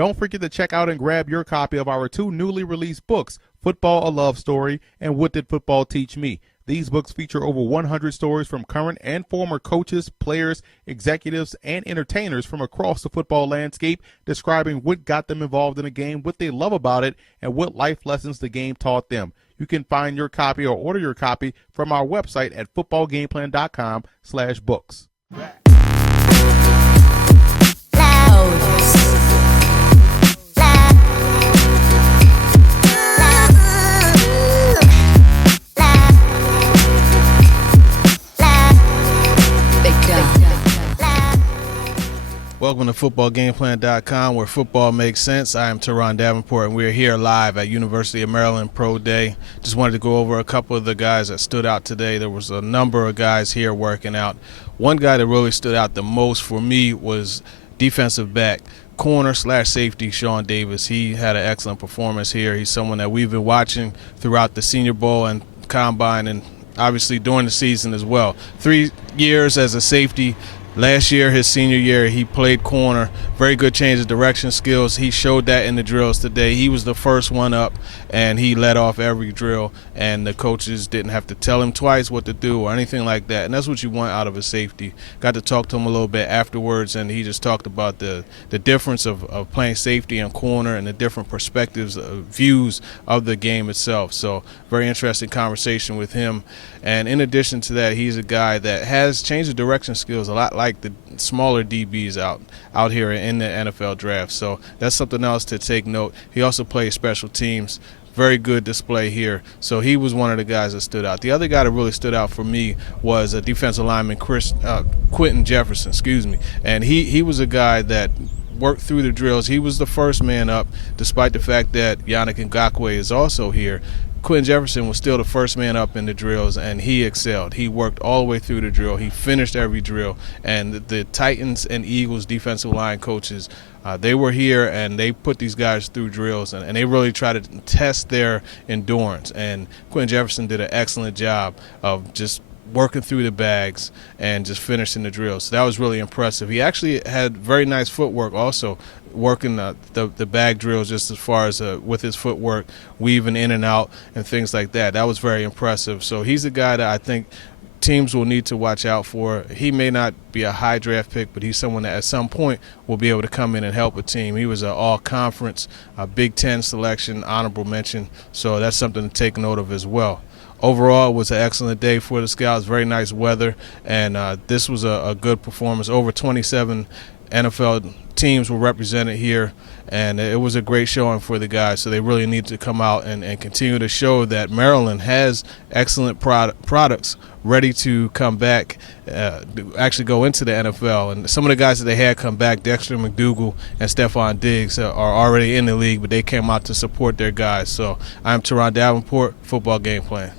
Don't forget to check out and grab your copy of our 2 newly released books, Football, a Love Story, and What Did Football Teach Me? These books feature over 100 stories from current and former coaches, players, executives, and entertainers from across the football landscape, describing what got them involved in the game, what they love about it, and what life lessons the game taught them. You can find your copy or order your copy from our website at footballgameplan.com/books. Welcome to footballgameplan.com, where football makes sense. I am Teron Davenport, and we're here live at University of Maryland Pro Day. Just wanted to go over a couple of the guys that stood out today. There was a number of guys here working out. One guy that really stood out the most for me was defensive back, corner/safety Sean Davis. He had an excellent performance here. He's someone that we've been watching throughout the Senior Bowl and Combine, and obviously during the season as well. 3 years as a safety. Last year, his senior year, he played corner. Very good change of direction skills. He showed that in the drills today. He was the first one up, and he led off every drill, and the coaches didn't have to tell him twice what to do or anything like that, and that's what you want out of a safety. Got to talk to him a little bit afterwards, and he just talked about the difference of playing safety and corner and the different perspectives, views of the game itself. So very interesting conversation with him. And in addition to that, he's a guy that has change of direction skills a lot like the smaller DBs out here in the NFL draft. So that's something else to take note. He also plays special teams. Very good display here. So he was one of the guys that stood out. The other guy that really stood out for me was a defensive lineman, Quentin Jefferson, and he was a guy that worked through the drills. He was the first man up, despite the fact that Yannick Ngakoue is also here. Quentin Jefferson was still the first man up in the drills, and he excelled. He worked all the way through the drill. He finished every drill. And the Titans and Eagles defensive line coaches, they were here, and they put these guys through drills, and they really try to test their endurance. And Quentin Jefferson did an excellent job of just working through the bags and just finishing the drill. So that was really impressive. He actually had very nice footwork also, working the bag drills just as far as with his footwork, weaving in and out and things like that. That was very impressive. So he's a guy that I think teams will need to watch out for. He may not be a high draft pick, but he's someone that at some point will be able to come in and help a team. He was an all-conference, Big Ten selection, honorable mention. So that's something to take note of as well. Overall, it was an excellent day for the Scouts. Very nice weather, and this was a good performance. Over 27 NFL teams were represented here, and it was a great showing for the guys. So they really need to come out and continue to show that Maryland has excellent products ready to come back, actually go into the NFL. And some of the guys that they had come back, Dexter McDougal and Stephon Diggs, are already in the league, but they came out to support their guys. So I'm Teron Davenport, Football Game Plan.